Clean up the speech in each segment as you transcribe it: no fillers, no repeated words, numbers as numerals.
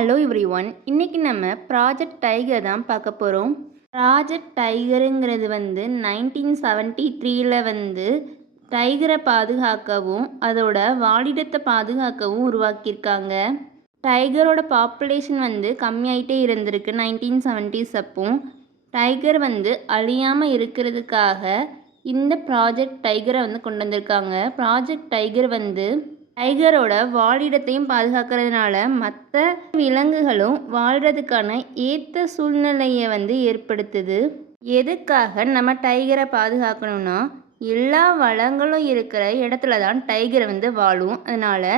Hello everyone. இன்னைக்கு நம்ம project tiger தான் பார்க்க போகிறோம். ப்ராஜெக்ட் டைகருங்கிறது 1973 டைகரை பாதுகாக்கவும் அதோட வாழிடத்தை பாதுகாக்கவும் உருவாக்கியிருக்காங்க. டைகரோட பாப்புலேஷன் கம்மியாயிட்டே இருந்திருக்கு 1970s அப்போ. டைகர் அழியாமல் இருக்கிறதுக்காக இந்த ப்ராஜெக்ட் டைகரை கொண்டு வந்திருக்காங்க. ப்ராஜெக்ட் டைகர் டைகரோட வாழிடத்தையும் பாதுகாக்கிறதுனால மற்ற விலங்குகளும் வாழ்கிறதுக்கான ஏற்ற சூழ்நிலையை ஏற்படுத்துது. எதுக்காக நம்ம டைகரை பாதுகாக்கணும்னா, எல்லா வளங்களும் இருக்கிற இடத்துல தான் டைகர் வாழும். அதனால்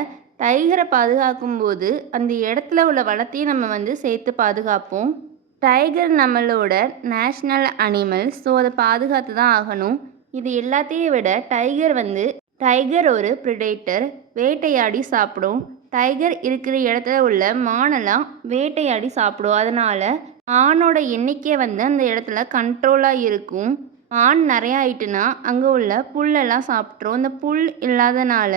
டைகரை பாதுகாக்கும்போது அந்த இடத்துல உள்ள வளத்தையும் நம்ம சேர்த்து பாதுகாப்போம். டைகர் நம்மளோட நேஷ்னல் அனிமல். ஸோ அதை பாதுகாத்து தான் ஆகணும். இது எல்லாத்தையும் விட டைகர் ஒரு ப்ரிடேட்டர். வேட்டையாடி சாப்பிடும். டைகர் இருக்கிற இடத்துல உள்ள மானெல்லாம் வேட்டையாடி சாப்பிடும். அதனால் மானோட எண்ணிக்கை அந்த இடத்துல கண்ட்ரோலாக இருக்கும். மான் நிறையா ஆயிட்டுனா அங்கே உள்ள புல்லெல்லாம் சாப்பிட்ரும். இந்த புல் இல்லாதனால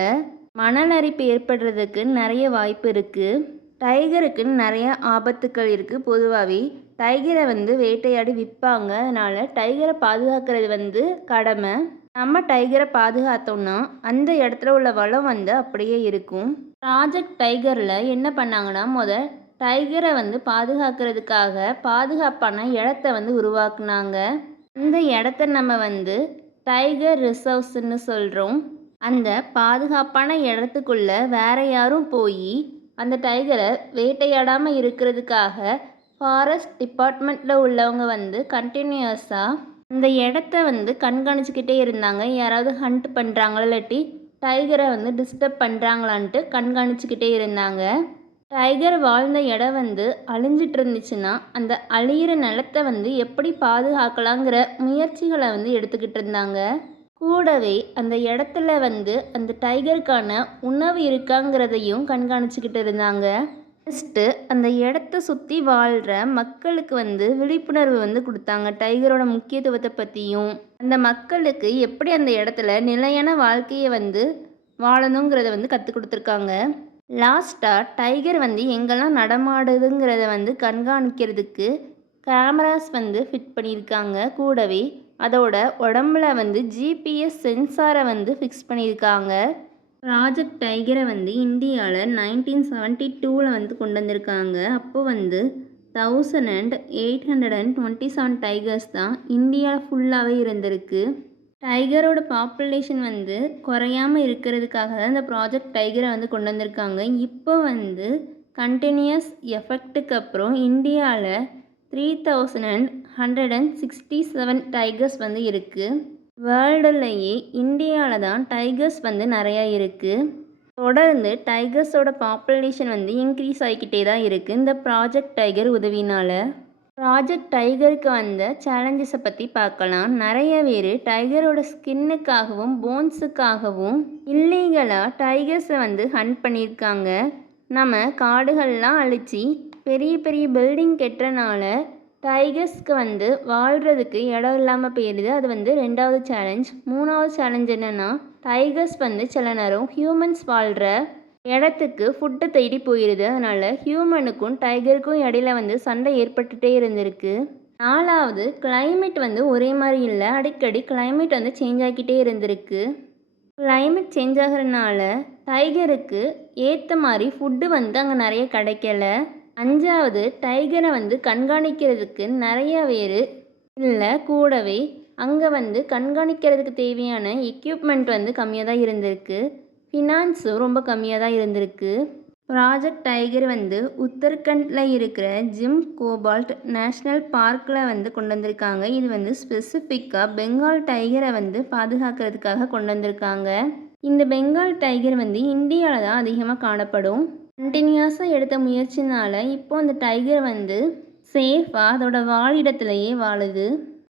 மணல் அரிப்பு ஏற்படுறதுக்கு நிறைய வாய்ப்பு இருக்குது. டைகருக்கு நிறைய ஆபத்துக்கள் இருக்குது. பொதுவாகவே டைகரை வேட்டையாடி விற்பாங்க. அதனால் டைகரை பாதுகாக்கிறது கடமை. நம்ம டைகரை பாதுகாத்தோம்னா அந்த இடத்துல உள்ள வளம் அப்படியே இருக்கும். ப்ராஜெக்ட் டைகரில் என்ன பண்ணாங்கன்னா, டைகரை பாதுகாக்கிறதுக்காக பாதுகாப்பான இடத்த உருவாக்குனாங்க. அந்த இடத்த நம்ம டைகர் ரிசர்வ்ஸ்ன்னு சொல்கிறோம். அந்த பாதுகாப்பான இடத்துக்குள்ள வேற யாரும் போய் அந்த டைகரை வேட்டையாடாமல் இருக்கிறதுக்காக ஃபாரஸ்ட் டிபார்ட்மெண்ட்டில் உள்ளவங்க கண்டினியூஸாக அந்த இடத்த கண்காணிச்சிக்கிட்டே இருந்தாங்க. யாராவது ஹண்ட் பண்ணுறாங்களா இல்லாட்டி டைகரை டிஸ்டர்ப் பண்ணுறாங்களான்ட்டு கண்காணிச்சிக்கிட்டே இருந்தாங்க. டைகர் வாழ்ந்த இடம் அழிஞ்சிட்டு இருந்துச்சுன்னா அந்த அழியிற நிலத்தை எப்படி பாதுகாக்கலாங்கிற முயற்சிகளை எடுத்துக்கிட்டு இருந்தாங்க. கூடவே அந்த இடத்துல அந்த டைகருக்கான உணவு இருக்காங்கிறதையும் கண்காணிச்சிக்கிட்டு இருந்தாங்க. ஃபஸ்ட்டு அந்த இடத்த சுற்றி வாழ்கிற மக்களுக்கு விழிப்புணர்வு கொடுத்தாங்க. டைகரோட முக்கியத்துவத்தை பற்றியும் அந்த மக்களுக்கு எப்படி அந்த இடத்துல நிலையான வாழ்க்கையை வாழணுங்கிறத கற்றுக் கொடுத்துருக்காங்க. லாஸ்ட்டாக டைகர் எங்கெல்லாம் நடமாடுதுங்கிறத கண்காணிக்கிறதுக்கு கேமராஸ் ஃபிட் பண்ணியிருக்காங்க. கூடவே அதோட உடம்புல ஜிபிஎஸ் சென்சாரை ஃபிக்ஸ் பண்ணியிருக்காங்க. ப்ராஜெக்ட் டைகரை இந்தியாவில் 1972 கொண்டு வந்திருக்காங்க. அப்போது 1827 டைகர்ஸ் தான் இந்தியாவில் ஃபுல்லாகவே இருந்திருக்கு. டைகரோட பாப்புலேஷன் குறையாமல் இருக்கிறதுக்காக தான் இந்த ப்ராஜெக்ட் டைகரை கொண்டு வந்திருக்காங்க. இப்போ கண்டினியூஸ் எஃபெக்ட்டுக்கு அப்புறம் இந்தியாவில் 3167 டைகர்ஸ் இருக்குது. வேர்ல்டுலேயே இந்தியாவில் தான் டைகர்ஸ் நிறையா இருக்குது. தொடர்ந்து டைகர்ஸோட பாப்புலேஷன் இன்க்ரீஸ் ஆகிக்கிட்டே தான் இருக்குது இந்த ப்ராஜெக்ட் டைகர் உதவினால். ப்ராஜெக்ட் டைகருக்கு சேலஞ்சஸை பற்றி பார்க்கலாம். நிறைய பேர் டைகரோட ஸ்கின்னுக்காகவும் போன்ஸுக்காகவும் இல்லீகலாக டைகர்ஸை ஹண்ட் பண்ணியிருக்காங்க. நம்ம காடுகள்லாம் அழித்து பெரிய பெரிய பில்டிங் கட்டுறனால டைகர்ஸ்க்கு வாழ்கிறதுக்கு இடம் இல்லாமல் போயிடுது. அது 2வது சேலஞ்ச். 3வது சேலஞ்ச் என்னென்னா, டைகர்ஸ் சில நேரம் ஹியூமன்ஸ் வாழ்கிற இடத்துக்கு ஃபுட்டை தேடி போயிடுது. அதனால் ஹியூமனுக்கும் டைகருக்கும் இடையில சண்டை ஏற்பட்டுகிட்டே இருந்திருக்கு. 4வது கிளைமேட் ஒரே மாதிரி இல்லை. அடிக்கடி கிளைமேட் சேஞ்ச் ஆகிக்கிட்டே இருந்திருக்கு. கிளைமேட் சேஞ்ச் ஆகிறதுனால டைகருக்கு ஏற்ற மாதிரி ஃபுட்டு அங்கே நிறைய கிடைக்கல. 5வது டைகரை கண்காணிக்கிறதுக்கு நிறைய பேர் இல்லை. கூடவே அங்கே கண்காணிக்கிறதுக்கு தேவையான எக்யூப்மெண்ட் கம்மியாக தான் இருந்திருக்கு. ஃபினான்ஸும் ரொம்ப கம்மியாக தான் இருந்திருக்கு. ப்ராஜெக்ட் டைகர் உத்தரகண்டில் இருக்கிற ஜிம் கோபால்ட் நேஷ்னல் பார்க்கில் கொண்டு வந்திருக்காங்க. இது ஸ்பெசிஃபிக்காக பெங்கால் டைகரை பாதுகாக்கிறதுக்காக கொண்டு வந்திருக்காங்க. இந்த பெங்கால் டைகர் இந்தியாவில் தான் அதிகமாக காணப்படும். கண்டினியூஸாக எடுத்த முயற்சினால் இப்போ அந்த டைகர் சேஃபாக அதோட வாழிடத்துலையே வாழுது.